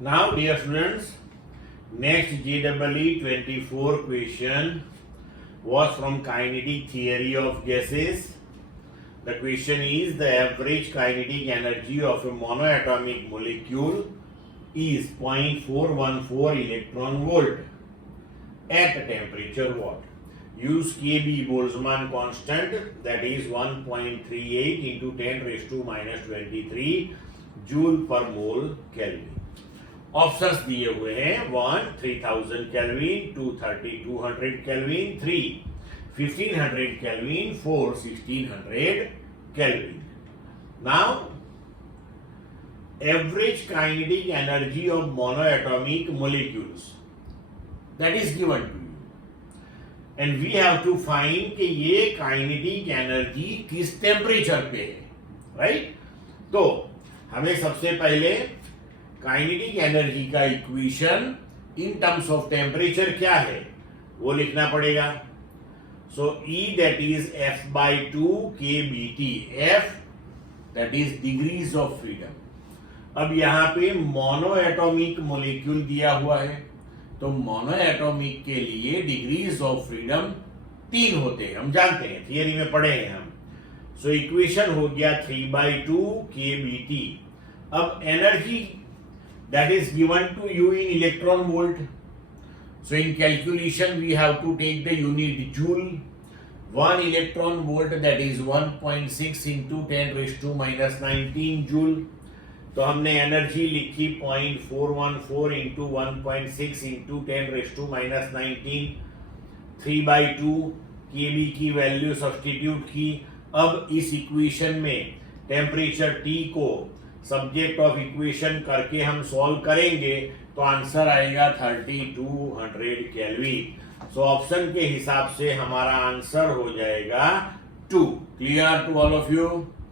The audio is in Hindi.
Now, dear students, next JEE 24 question was from kinetic theory of gases. The question is the average kinetic energy of a monoatomic molecule is 0.414 electron volt at a temperature what? Use Kb Boltzmann constant, that is 1.38 into 10 raised to minus 23 joule पर मोल केल्विन. ऑप्शंस दिए हुए हैं 1 3000 kelvin, 2 3200 kelvin, 3 1500 kelvin, 4 1600 kelvin. Now average kinetic energy of monoatomic molecules that is given to you and we have to find कि ये काइनेटिक एनर्जी किस टेम्परेचर पे है, राइट? तो हमें सबसे पहले काइनेटिक एनर्जी का equation in terms of temperature क्या है वो लिखना पड़ेगा. सो E that is F/2 kBT. F that is degrees of freedom. अब यहां पे मोनोएटॉमिक मॉलिक्यूल दिया हुआ है, तो मोनोएटॉमिक के लिए डिग्रीज ऑफ फ्रीडम 3 होते हैं, हम जानते हैं, थियरी में पढ़े हैं हम. सो इक्वेशन हो गया 3/2 kBT. अब energy that is given to you in electron volt. So in calculation we have to take the unit joule. 1 electron volt that is 1.6 into 10 raised to minus 19 जूल. तो हमने एनर्जी लिखी 0.414 into 1.6 into 10 raised to minus 19. 3/2 kb की वैल्यू सब्स्टिट्यूट की. अब इस इक्वेशन में टेम्परेचर T को सब्जेक्ट ऑफ इक्वेशन करके हम सॉल्व करेंगे तो आंसर आएगा 3200 केल्विन. सो ऑप्शन के हिसाब से हमारा आंसर हो जाएगा 2. Clear to all of you?